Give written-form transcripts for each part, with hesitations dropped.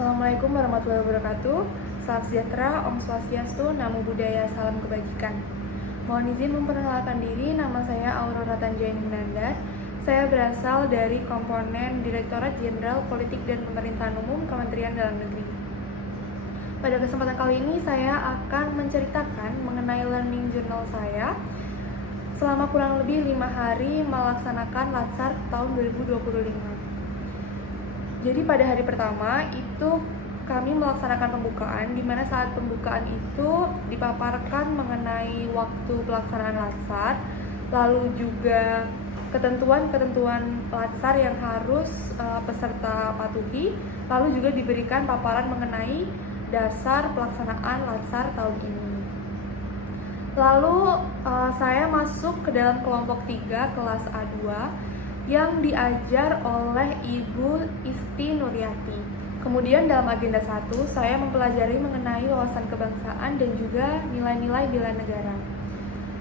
Assalamualaikum warahmatullahi wabarakatuh. Salam sejahtera, Om Swastiastu, Namo Buddhaya, Salam Kebajikan. Mohon izin memperkenalkan diri, nama saya Aurora Tanjaini Nandar. Saya berasal dari komponen Direktorat Jenderal Politik dan Pemerintahan Umum Kementerian Dalam Negeri. Pada kesempatan kali ini saya akan menceritakan mengenai learning journal saya selama kurang lebih 5 hari melaksanakan Latsar tahun 2025. Jadi pada hari pertama itu kami melaksanakan pembukaan, di mana saat pembukaan itu dipaparkan mengenai waktu pelaksanaan Latsar, lalu juga ketentuan-ketentuan Latsar yang harus peserta patuhi, lalu juga diberikan paparan mengenai dasar pelaksanaan Latsar tahun ini. Lalu saya masuk ke dalam kelompok 3 kelas A2 yang diajar oleh Ibu Isti Nuryati. Kemudian dalam agenda 1, saya mempelajari mengenai wawasan kebangsaan dan juga nilai-nilai bela negara.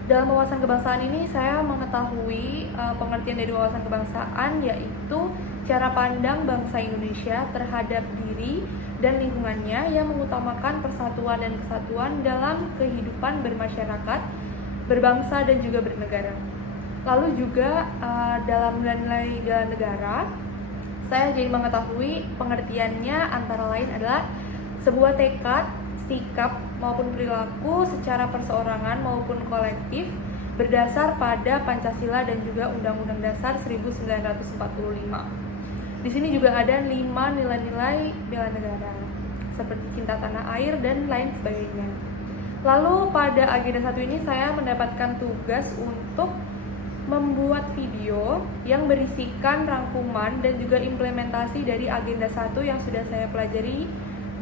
Dalam wawasan kebangsaan ini, saya mengetahui pengertian dari wawasan kebangsaan, yaitu cara pandang bangsa Indonesia terhadap diri dan lingkungannya yang mengutamakan persatuan dan kesatuan dalam kehidupan bermasyarakat, berbangsa, dan juga bernegara. Lalu juga dalam nilai bela negara, saya jadi mengetahui pengertiannya antara lain adalah sebuah tekad, sikap maupun perilaku secara perseorangan maupun kolektif berdasar pada Pancasila dan juga Undang-Undang Dasar 1945. Di sini juga ada 5 nilai-nilai bela negara, seperti cinta tanah air dan lain sebagainya. Lalu pada agenda 1 ini saya mendapatkan tugas untuk membuat video yang berisikan rangkuman dan juga implementasi dari agenda 1 yang sudah saya pelajari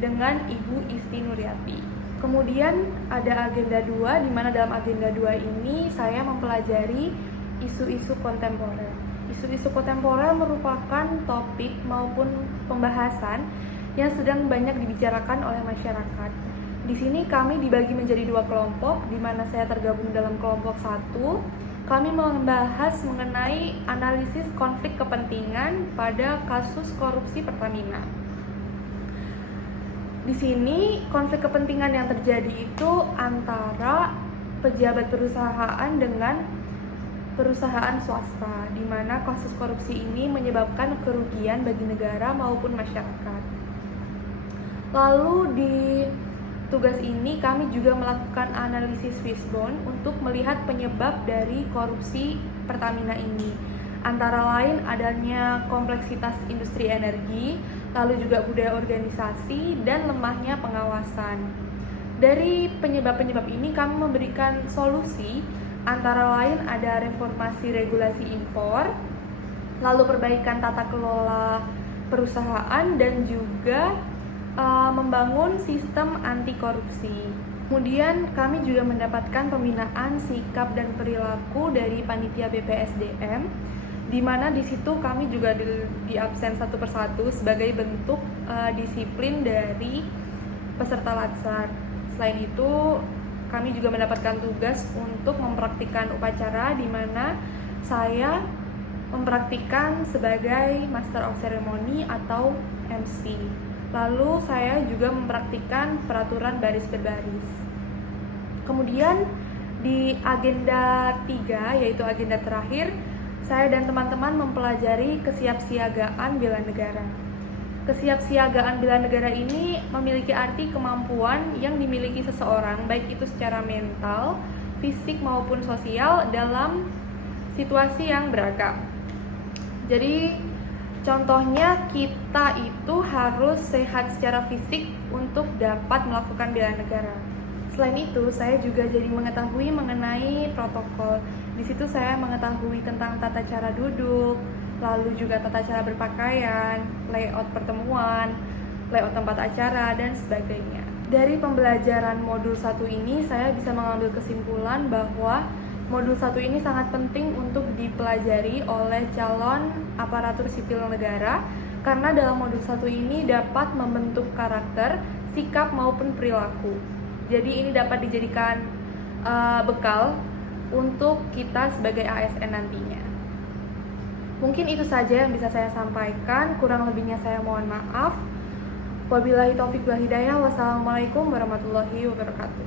dengan Ibu Isti Nuryati. Kemudian ada agenda 2, di mana dalam agenda 2 ini saya mempelajari isu-isu kontemporer. Isu-isu kontemporer merupakan topik maupun pembahasan yang sedang banyak dibicarakan oleh masyarakat. Di sini kami dibagi menjadi 2 kelompok, di mana saya tergabung dalam kelompok 1. Kami membahas mengenai analisis konflik kepentingan pada kasus korupsi Pertamina. Di sini konflik kepentingan yang terjadi itu antara pejabat perusahaan dengan perusahaan swasta, di mana kasus korupsi ini menyebabkan kerugian bagi negara maupun masyarakat. Lalu di tugas ini kami juga melakukan analisis fishbone untuk melihat penyebab dari korupsi Pertamina ini. Antara lain adanya kompleksitas industri energi, lalu juga budaya organisasi, dan lemahnya pengawasan. Dari penyebab-penyebab ini kami memberikan solusi, antara lain ada reformasi regulasi impor, lalu perbaikan tata kelola perusahaan, dan juga membangun sistem anti korupsi. Kemudian kami juga mendapatkan pembinaan sikap dan perilaku dari panitia BPSDM, di mana di situ kami juga di absen satu persatu sebagai bentuk disiplin dari peserta Latsar. Selain itu, kami juga mendapatkan tugas untuk mempraktikkan upacara, di mana saya mempraktikkan sebagai Master of Ceremony atau MC. Lalu saya juga mempraktikkan peraturan baris berbaris. Kemudian di agenda 3, yaitu agenda terakhir, saya dan teman-teman mempelajari kesiapsiagaan bela negara. Kesiapsiagaan bela negara ini memiliki arti kemampuan yang dimiliki seseorang, baik itu secara mental, fisik maupun sosial dalam situasi yang beragam. Jadi contohnya kita itu harus sehat secara fisik untuk dapat melakukan bela negara. Selain itu, saya juga jadi mengetahui mengenai protokol. Di situ saya mengetahui tentang tata cara duduk, lalu juga tata cara berpakaian, layout pertemuan, layout tempat acara, dan sebagainya. Dari pembelajaran modul 1 ini, saya bisa mengambil kesimpulan bahwa modul 1 ini sangat penting untuk dipelajari oleh calon aparatur sipil negara, karena dalam modul 1 ini dapat membentuk karakter, sikap maupun perilaku. Jadi ini dapat dijadikan bekal untuk kita sebagai ASN nantinya. Mungkin itu saja yang bisa saya sampaikan, kurang lebihnya saya mohon maaf. Wabillahi taufiq wal hidayah. Wassalamualaikum warahmatullahi wabarakatuh.